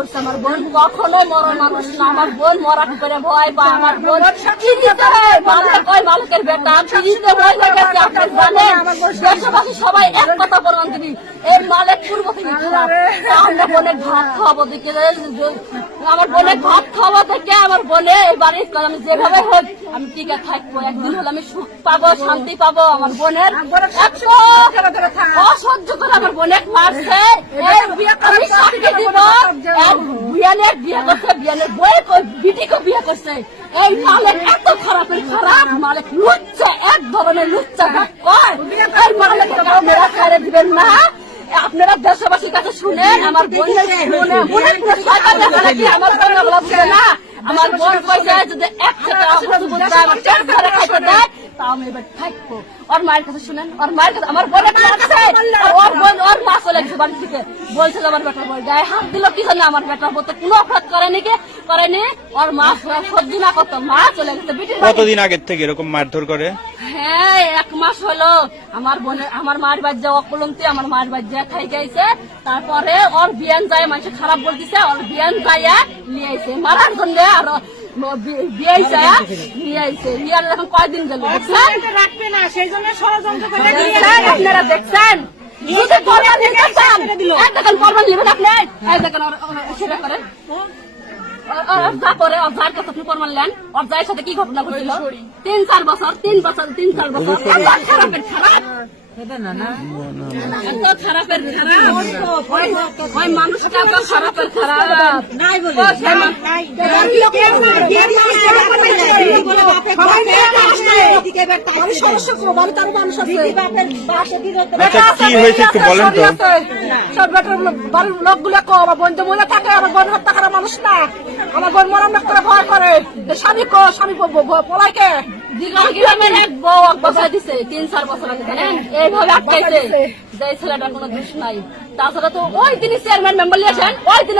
করছে, আমার বোন কখনোই মরা মানুষ না। আমার বোন মরাট করে ভয় বা আমার বোন কয় মালকের বেটা? দেশবাসী সবাই এক কথা বলেন তিনি এর মালিক পূর্ব থেকে আমরা বোনের ভাত খাওয়াবো দেখে আমার বোনের ভাত খাওয়া দেখে বোনে এই বাড়ির আমি যেভাবে হোক আমি টিকে থাকব একদিন হলে আমি সুখ পাবো শান্তি পাবো আমার বোনের অসহ্য করে আমার বোনের মারছে। আমি সাক্ষী দিব। এক বিয়ানের বিয়ে করছে বিয়ানের বই বিটিকে বিয়ে করছে। এই মালিক এত খারাপের খারাপ মালিক লুচ্চা এক ধরনের লুচ্চা কয়? এই মালিকের আপনারা ছেড়ে দিবেন না। আপনারা দেশবাসীর কাছে শুনেন আমার বোনের সরকার আমার না। আমার মন পয়সা যদি এক থেকে অবস্থা বুঝতে আমার চার ঘরে খাইতে দেয় তা আমি এবার থাকব। ওর মায়ের কাছে শুনেন ওর মায়ের কাছে আমার বোনের কাছে ওর বোন ওর মা চলে গেছে বাড়ি থেকে। বলছে আমার বেটার বই গায়ে হাত দিল কি জানে আমার বেটার বলতে কোনো অপরাধ করেনি কে? করেনি। ওর মা সহ্য না করতো। মা চলে গেছে কতদিন আগের থেকে এরকম মারধর করে? হ্যাঁ এক মাস হলো আমার বোনের আমার মায়ের বাজ্যা অকলমতি আমার মায়ের বাজ্যা খাই গেছে। তারপরে ওর বিয়ান যায় মানুষ খারাপ বলতেছে ওর বিয়ান যায় নিয়ে আইছে। মারার জন্য আর বিয়ে যায় নিয়ে আইছে। নিয়ে আর এখন কয়দিন গেল দেখছেন? রাখবে না সেই জন্য ষড়যন্ত্র করে দেখছেন আপনারা দেখেন পরমান নেবেন আপনি? দেখেন ওর- ওর- সেটা করেন যা করে ওর কাছে আপনি প্রমাণ নেন সাথে কি ঘটনা ঘটেছিল? তিন চার বছর তিন বছর তিন চার বছর। খারাপের খারাপ। খারাপের খারাপ। ওই- ওই মানুষটা খারাপের খারাপ। নাই বলে। আচ্ছা কি হয়েছে একটু বলেন তো। সব বাড়ির লোকগুলো কো আমার বোন তো মনে থাকে আমার বোন হত্যা করা মানুষ না। আমার বোন করে ভয় করে। স্বামী কো স্বামী পলাইকে দিগম গ্রামের এক বউ বসাই দিছে তিন চার বছর আগে। জানেন এইভাবে আটকাইছে। যে ছেলেটার কোনো দোষ নাই। তাছাড়া তো ওই তিনি চেয়ারম্যান মেম্বার নিয়েছেন ওই দিন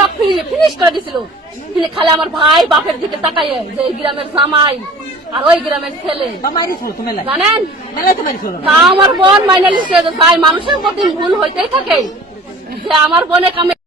ফিনিশ করে দিছিল। খালি আমার ভাই বাপের দিকে তাকাইয়ে যে এই গ্রামের জামাই আর ওই গ্রামের ছেলে। জানেন? তা আমার বোন মাইনে লিখছে যে ভাই মানুষের প্রতি ভুল হইতেই থাকে। আমার বোনে কামে